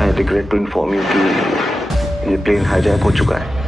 I regret to inform you कि ये plane hijack हो चुका है।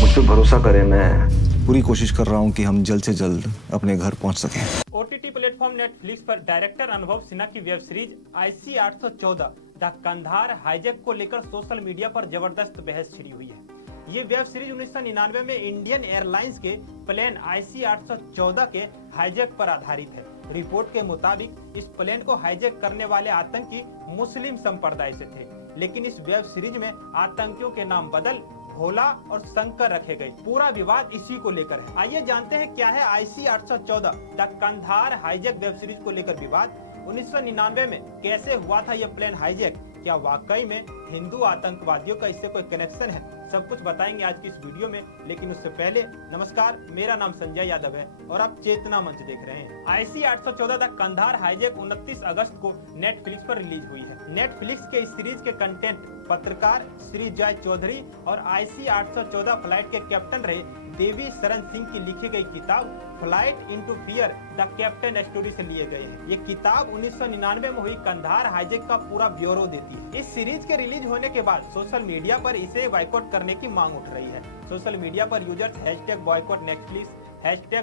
मुझ पर भरोसा करें, मैं पूरी कोशिश कर रहा हूँ कि हम जल्द से जल्द अपने घर पहुँच सकें। ओटीटी प्लेटफॉर्म नेटफ्लिक्स पर डायरेक्टर अनुभव सिन्हा की web series IC 814 the Kandahar hijack को लेकर सोशल मीडिया पर जबरदस्त बहस छिड़ी हुई है। ये वेब सीरीज 1999 में इंडियन एयरलाइंस के प्लेन IC 814 के हाईजैक पर आधारित है। रिपोर्ट के मुताबिक इस प्लेन को हाईजैक करने वाले आतंकी मुस्लिम संप्रदाय से थे, लेकिन इस वेब सीरीज में आतंकियों के नाम बदल भोला और शंकर रखे गए। पूरा विवाद इसी को लेकर है। आइए जानते हैं क्या है IC 814 the Kandahar hijack web series को लेकर विवाद। 1999 में कैसे हुआ था यह प्लेन हाईजैक? क्या वाकई में हिंदू आतंकवादियों का इससे कोई कनेक्शन है? सब कुछ बताएंगे आज की इस वीडियो में, लेकिन उससे पहले नमस्कार, मेरा नाम संजय यादव है और आप चेतना मंच देख रहे हैं। IC 814 द कंधार हाईजैक 29 अगस्त को नेटफ्लिक्स पर रिलीज हुई है। नेटफ्लिक्स के इस सीरीज के कंटेंट पत्रकार श्री जय चौधरी और IC 814 फ्लाइट के कैप्टन रहे देवी शरण सिंह की लिखी गई किताब flight into fear the captain story से लिए गए हैं। ये किताब 1999 में हुई कंधार हाईजैक का पूरा ब्यौरा देती है। इस सीरीज के रिलीज होने के बाद सोशल मीडिया पर इसे बॉयकॉट करने की मांग उठ रही है। सोशल मीडिया पर users #boycott Netflix,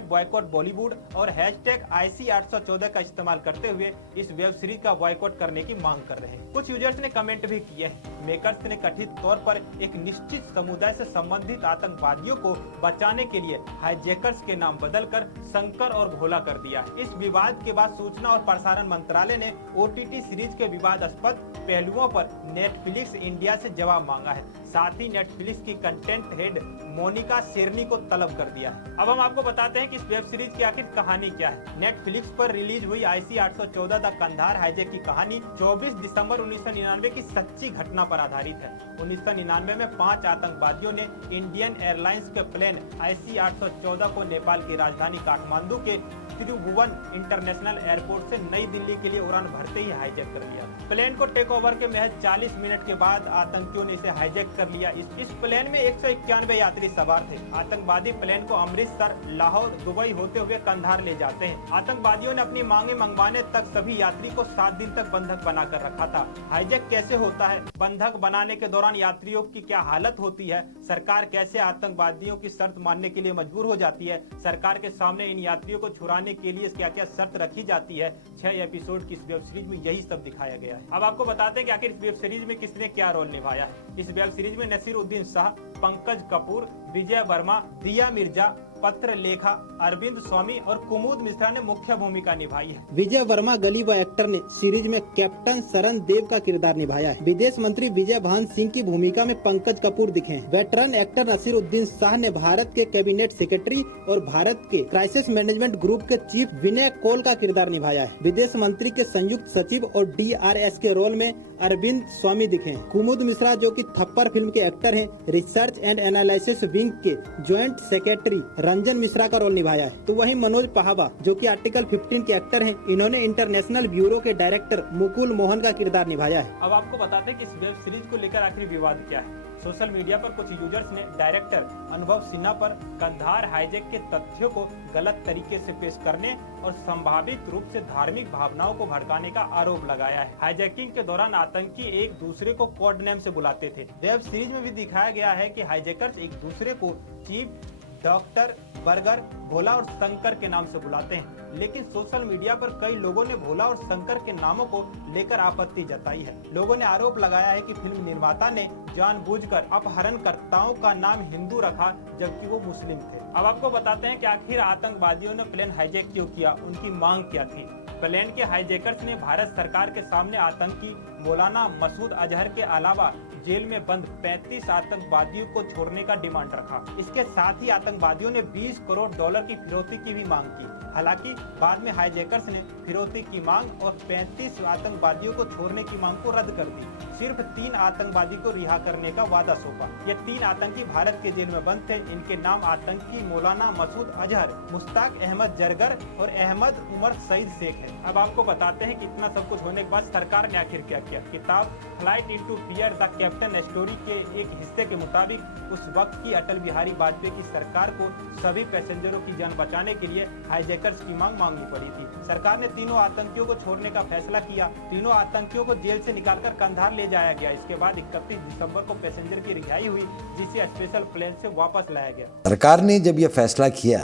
#boycott Bollywood और #IC 814 का इस्तेमाल करते हुए इस वेब सीरीज का बॉयकॉट करने की मांग कर रहे हैं। कुछ यूजर्स ने कमेंट भी किए हैं। मेकर्स ने कथित तौर पर एक निश्चित समुदाय से संबंधित आतंकवादियों को बचाने के लिए हाईजैकर्स के नाम बदलकर शंकर और भोला कर दिया है। इस विवाद के बाद सूचना और प्रसारण मंत्रालय ने OTT सीरीज के विवादास्पद पहलुओं पर नेटफ्लिक्स इंडिया से जवाब मांगा है। साथ ही नेटफ्लिक्स की कंटेंट हेड मोनिका शेरनी को तलब कर दिया है। अब हम आपको बताते हैं कि इस वेब सीरीज की आखिर कहानी क्या है। नेटफ्लिक्स पर रिलीज हुई IC 814 द कंधार हाईजैक की कहानी 24 दिसंबर 1999 की सच्ची घटना पर आधारित है। 1999 में 5 आतंकवादियों ने इंडियन एयरलाइंस के प्लेन IC 814 को नेपाल की राजधानी काठमांडू के त्रिभुवन इंटरनेशनल एयरपोर्ट से नई दिल्ली के लिए उड़ान भरते ही हाईजैक कर लिया। प्लेन को टेक ओवर के महज 40 मिनट के बाद आतंकियों ने इसे हाईजैक कर लिया। इस प्लेन में 191 यात्री सवार थे। आतंकवादी प्लेन को अमृतसर, लाहौर, दुबई होते हुए कंधार ले जाते हैं। आतंकवादियों ने अपनी मांगे मंगवाने तक सभी यात्री को 7 दिन तक बंधक बनाकर रखा था। हाईजैक कैसे होता है? बंधक बनाने के दौरान यात्रियों की क्या हालत होती है? सरकार कैसे आतंकवादियों की शर्त मानने के लिए मजबूर हो जाती है? सरकार के सामने इन यात्रियों को छुड़ाने के लिए क्या क्या शर्त रखी जाती है? 6 एपिसोड की इस वेब सीरीज में यही सब दिखाया गया है। अब आपको बताते हैं कि आखिर इस वेब सीरीज में किसने क्या रोल निभाया है। इस वेब सीरीज में नसीरुद्दीन शाह, पंकज कपूर, विजय वर्मा, दिया मिर्जा, पत्र लेखा, अरविंद स्वामी और कुमुद मिश्रा ने मुख्य भूमिका निभाई है। विजय वर्मा गली व एक्टर ने सीरीज में कैप्टन शरण देव का किरदार निभाया है। विदेश मंत्री विजय भान सिंह की भूमिका में पंकज कपूर दिखे हैं। वेटरन एक्टर नसीरुद्दीन शाह ने भारत के कैबिनेट सेक्रेटरी और भारत के क्राइसिस मैनेजमेंट ग्रुप के चीफ विनय कोल का किरदार निभाया है। विदेश मंत्री के संयुक्त सचिव और DRS के रोल में अरविंद स्वामी दिखे हैं। कुमुद मिश्रा जो कि थप्पड़ फिल्म के एक्टर हैं, रिसर्च एंड एनालिसिस विंग के ज्वाइंट सेक्रेटरी रंजन मिश्रा का रोल निभाया है। तो वहीं मनोज पहावा जो कि आर्टिकल 15 के एक्टर हैं, इन्होंने इंटरनेशनल ब्यूरो के डायरेक्टर मुकुल मोहन का किरदार निभाया है। अब आपको बताते हैं कि इस वेब सीरीज को लेकर आखिर विवाद क्या है। सोशल मीडिया पर कुछ यूजर्स ने डायरेक्टर अनुभव सिन्हा पर कंधार हाईजैक के तथ्यों को गलत तरीके से पेश करने और संभावित रूप से धार्मिक भावनाओं को भड़काने का आरोप लगाया है। हाईजैकिंग के दौरान आतंकी एक दूसरे को कोड नेम से बुलाते थे। वेब सीरीज में भी दिखाया गया है कि हाईजैकर्स एक दूसरे को चीफ, डॉक्टर, बर्गर, भोला और शंकर के नाम से बुलाते हैं। लेकिन सोशल मीडिया पर कई लोगों ने भोला और शंकर के नामों को लेकर आपत्ति जताई है। लोगों ने आरोप लगाया है कि फिल्म निर्माता ने जानबूझकर अपहरणकर्ताओं का नाम हिंदू रखा जबकि वो मुस्लिम थे। अब आपको बताते हैं कि आखिर आतंकवादियों ने प्लेन हाईजैक क्यों किया, उनकी मांग क्या थी। प्लेन के हाईजैकर्स ने भारत सरकार के सामने आतंकी मौलाना मसूद अजहर के अलावा जेल में बंद 35 आतंकवादियों को छोड़ने का डिमांड रखा। इसके साथ ही आतंकवादियों ने $20 करोड़ की फिरौती की भी मांग की। हालांकि बाद में हाईजैकर्स ने फिरौती की मांग और 35 आतंकवादियों को छोड़ने की मांग को रद्द कर दी। सिर्फ 3 आतंकवादी को रिहा करने का वादा सौंपा। ये 3 आतंकी भारत के जेल में बंद थे। इनके नाम आतंकी मौलाना मसूद अजहर, मुश्ताक अहमद जरगर और अहमद उमर सईद शेख है। अब आपको बताते हैं कि इतना सब कुछ होने के बाद सरकार ने आखिर क्या किया। किताब flight into fear the captain story के एक हिस्से के मुताबिक उस वक्त की अटल बिहारी वाजपेयी की सरकार को सभी पैसेंजरों की जान बचाने के लिए हाईजैकर हाईजैकर्स की मांगनी पड़ी थी। सरकार ने तीनों आतंकियों को छोड़ने का फैसला किया। तीनों आतंकियों को जेल से निकालकर कंधार ले जाया गया। इसके बाद 31 दिसंबर को पैसेंजर की रिहाई हुई, जिसे स्पेशल प्लेन से वापस लाया गया। सरकार ने जब यह फैसला किया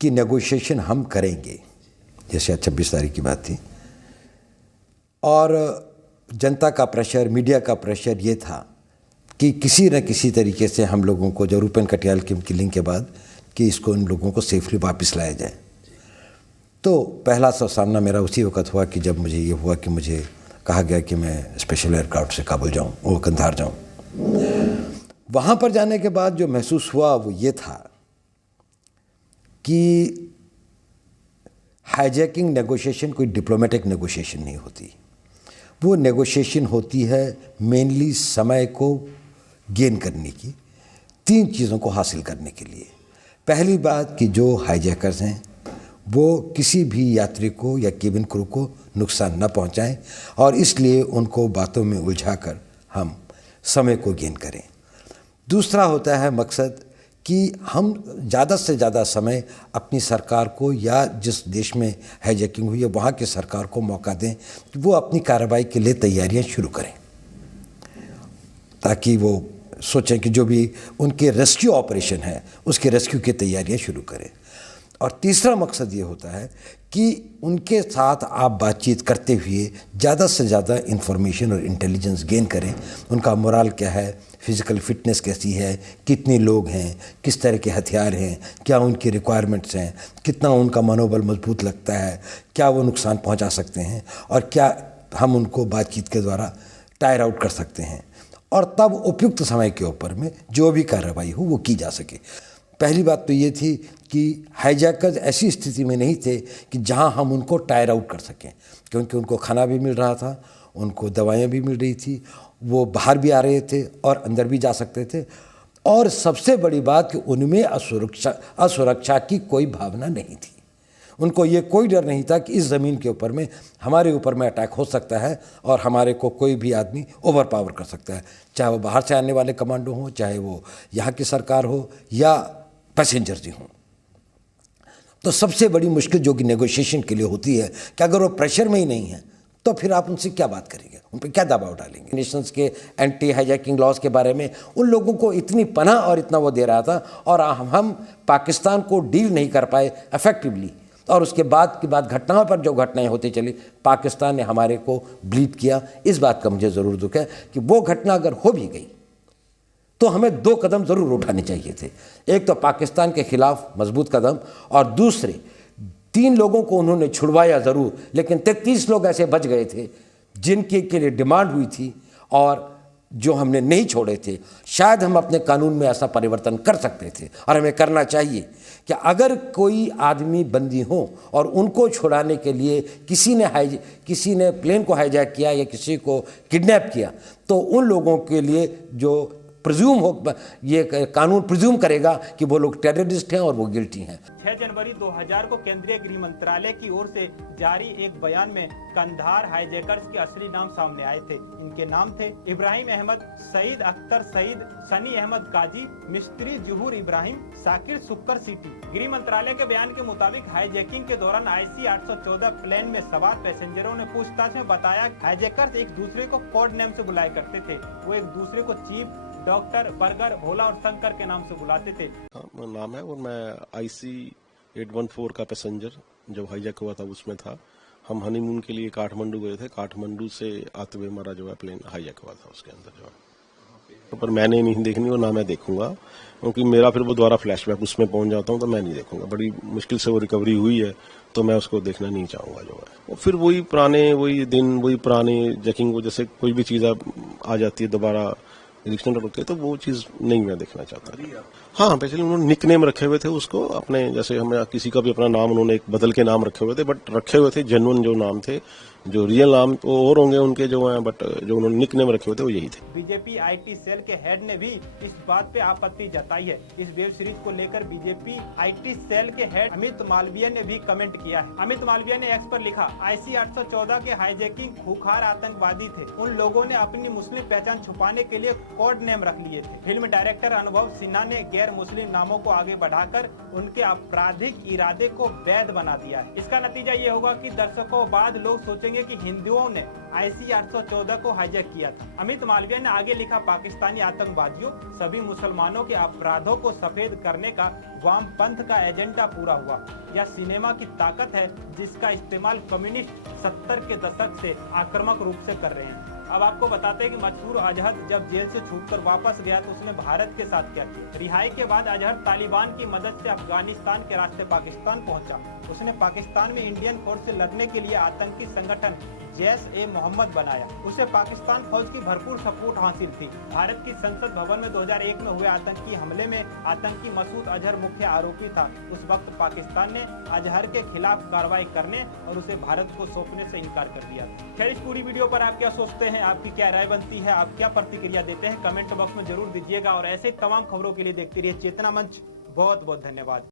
कि नेगोशिएशन हम करेंगे, जैसे 26 तारीख की बात थी, और जनता का प्रेशर, मीडिया का प्रेशर ये था कि किसी न किसी तरीके से हम लोगों को, जो रूपेन कटियाल की किलिंग के बाद, कि इसको इन लोगों को सेफली वापस लाया जाए। तो पहला सामना मेरा उसी वक्त हुआ कि जब मुझे ये हुआ कि मुझे कहा गया कि मैं स्पेशल एयरक्राफ्ट से काबुल जाऊँ, वो कंधार जाऊँ। वहाँ पर जाने के बाद जो महसूस हुआ वो ये था कि हाईजैकिंग नेगोशिएशन कोई डिप्लोमेटिक नेगोशिएशन नहीं होती। वो नेगोशिएशन होती है मेनली समय को गेन करने की, 3 चीज़ों को हासिल करने के लिए। पहली बात कि जो हाईजैकर्स हैं वो किसी भी यात्री को या केबिन क्रू को नुकसान न पहुंचाएं, और इसलिए उनको बातों में उलझाकर हम समय को गेन करें। दूसरा होता है मकसद कि हम ज़्यादा से ज़्यादा समय अपनी सरकार को या जिस देश में हाईजैकिंग हुई है वहाँ की सरकार को मौका दें कि वो अपनी कार्रवाई के लिए तैयारियां शुरू करें, ताकि वो सोचें कि जो भी उनके रेस्क्यू ऑपरेशन है उसके रेस्क्यू की तैयारियां शुरू करें। और तीसरा मकसद ये होता है कि उनके साथ आप बातचीत करते हुए ज़्यादा से ज़्यादा इंफॉर्मेशन और इंटेलिजेंस गेन करें। उनका मोरल क्या है, फिज़िकल फिटनेस कैसी है, कितने लोग हैं, किस तरह के हथियार हैं, क्या उनकी रिक्वायरमेंट्स हैं, कितना उनका मनोबल मजबूत लगता है, क्या वो नुकसान पहुंचा सकते हैं, और क्या हम उनको बातचीत के द्वारा टायर आउट कर सकते हैं, और तब उपयुक्त समय के ऊपर में जो भी कार्रवाई हो वो की जा सके। पहली बात तो ये थी कि हाईजैकर्स ऐसी स्थिति में नहीं थे कि जहां हम उनको टायर आउट कर सकें, क्योंकि उनको खाना भी मिल रहा था, उनको दवाइयाँ भी मिल रही थी, वो बाहर भी आ रहे थे और अंदर भी जा सकते थे, और सबसे बड़ी बात कि उनमें असुरक्षा की कोई भावना नहीं थी। उनको ये कोई डर नहीं था कि इस ज़मीन के ऊपर में हमारे ऊपर में अटैक हो सकता है और हमारे को कोई भी आदमी ओवर पावर कर सकता है, चाहे वो बाहर से आने वाले कमांडो हों, चाहे वो यहाँ की सरकार हो या पैसेंजर्स ही हों। तो सबसे बड़ी मुश्किल जो कि नेगोशिएशन के लिए होती है कि अगर वो प्रेशर में ही नहीं है तो फिर आप उनसे क्या बात करेंगे, उन पर क्या दबाव डालेंगे। नेशंस के एंटी हाईजैकिंग लॉज के बारे में उन लोगों को इतनी पनाह और इतना वो दे रहा था, और हम पाकिस्तान को डील नहीं कर पाए इफेक्टिवली, और उसके बाद की बात घटनाओं पर जो घटनाएं होती चली, पाकिस्तान ने हमारे को ब्लीड किया। इस बात का मुझे ज़रूर दुख है कि वो घटना अगर हो भी गई तो हमें 2 कदम ज़रूर उठाने चाहिए थे। एक तो पाकिस्तान के खिलाफ मजबूत कदम, और दूसरे 3 लोगों को उन्होंने छुड़वाया ज़रूर, लेकिन 33 लोग ऐसे बच गए थे जिनके के लिए डिमांड हुई थी और जो हमने नहीं छोड़े थे। शायद हम अपने कानून में ऐसा परिवर्तन कर सकते थे, और हमें करना चाहिए कि अगर कोई आदमी बंदी हो और उनको छुड़ाने के लिए किसी ने प्लेन को हाईजैक किया या किसी को किडनैप किया, तो उन लोगों के लिए जो प्रिज्यूम हो, ये कानून प्रिज्यूम करेगा कि वो लोग टेररिस्ट हैं और वो गिल्टी हैं। 6 जनवरी 2000 को केंद्रीय गृह मंत्रालय की ओर से जारी एक बयान में कंधार हाईजैकर्स के असली नाम सामने आए थे। इनके नाम थे इब्राहिम अहमद, सईद अख्तर सईद, सनी अहमद काजी, मिस्त्री जुहूर इब्राहिम, साकिर सुक्कर सिटी। गृह मंत्रालय के बयान के मुताबिक हाईजैकिंग के दौरान IC 814 प्लेन में सवार पैसेंजरों ने पूछताछ में बताया हाईजैकर्स एक दूसरे को कोड नेम से बुलाया करते थे। वो एक दूसरे को चीफ, डॉक्टर, बर्गर, भोला और शंकर के नाम से बुलाते थे। हाँ, नाम है, और मैं IC 814 का पैसेंजर जब हाईजैक हुआ था उसमें था। हम हनीमून के लिए काठमांडू गए थे, काठमांडू से आते हुए हमारा जो है प्लेन हाईजैक हुआ था। उसके अंदर जो है, पर मैंने नहीं देखनी और ना मैं देखूंगा, क्योंकि मेरा फिर वो दोबारा फ्लैशबैक उसमें पहुंच जाता हूँ, तो मैं नहीं देखूंगा। बड़ी मुश्किल से वो रिकवरी हुई है, तो मैं उसको देखना नहीं चाहूंगा जो है। और फिर वही पुराने जैकिंग को, जैसे कोई भी चीज़ आ जाती है दोबारा रिएक्शन होते हैं, तो वो चीज़ नहीं मैं देखना चाहता। हाँ, बेसिकली उन्होंने निक नेम रखे हुए थे उसको अपने, जैसे हमें किसी का भी अपना नाम उन्होंने एक बदल के नाम रखे हुए थे, बट रखे हुए थे जेन्युइन जो नाम थे जो रियल नाम वो और होंगे उनके जो हैं, बट जो उन्होंने निक नेम रखे हुए थे वो यही थे। बीजेपी आईटी सेल के हेड ने भी इस बात पे आपत्ति जताई है। इस वेब सीरीज को लेकर बीजेपी आईटी सेल के हेड अमित मालवीय ने भी कमेंट किया है। अमित मालवीय ने एक्स पर लिखा, IC 814 के हाईजैकिंग खूंखार आतंकवादी थे। उन लोगों ने अपनी मुस्लिम पहचान छुपाने के लिए कोड नेम रख लिए थे। फिल्म डायरेक्टर अनुभव सिन्हा ने गैर मुस्लिम नामों को आगे बढ़ाकर उनके आपराधिक इरादे को वैध बना दिया है। इसका नतीजा ये होगा कि दर्शकों बाद लोग सोचेंगे कि हिंदुओं ने IC 814 को हाईजैक किया था। अमित मालवीय ने आगे लिखा, पाकिस्तानी आतंकवादियों सभी मुसलमानों के अपराधों को सफेद करने का वामपंथ का एजेंडा पूरा हुआ। यह सिनेमा की ताकत है जिसका इस्तेमाल कम्युनिस्ट 70 के दशक से आक्रामक रूप से कर रहे हैं। अब आपको बताते हैं कि मसरूर अजहर जब जेल से छूटकर वापस गया तो उसने भारत के साथ क्या किया। रिहाई के बाद अजहर तालिबान की मदद से अफगानिस्तान के रास्ते पाकिस्तान पहुंचा। उसने पाकिस्तान में इंडियन फोर्स से लड़ने के लिए आतंकी संगठन जैश-ए-मोहम्मद बनाया। उसे पाकिस्तान फौज की भरपूर सपोर्ट हासिल थी। भारत की संसद भवन में 2001 में हुए आतंकी हमले में आतंकी मसूद अजहर मुख्य आरोपी था। उस वक्त पाकिस्तान ने अजहर के खिलाफ कार्रवाई करने और उसे भारत को सौंपने से इनकार कर दिया। खैर, इस पूरी वीडियो पर आप क्या सोचते हैं, आपकी क्या राय बनती है, आप क्या प्रतिक्रिया देते हैं, कमेंट बॉक्स में जरूर दीजिएगा। और ऐसे तमाम खबरों के लिए देखते रहिए चेतना मंच। बहुत बहुत धन्यवाद।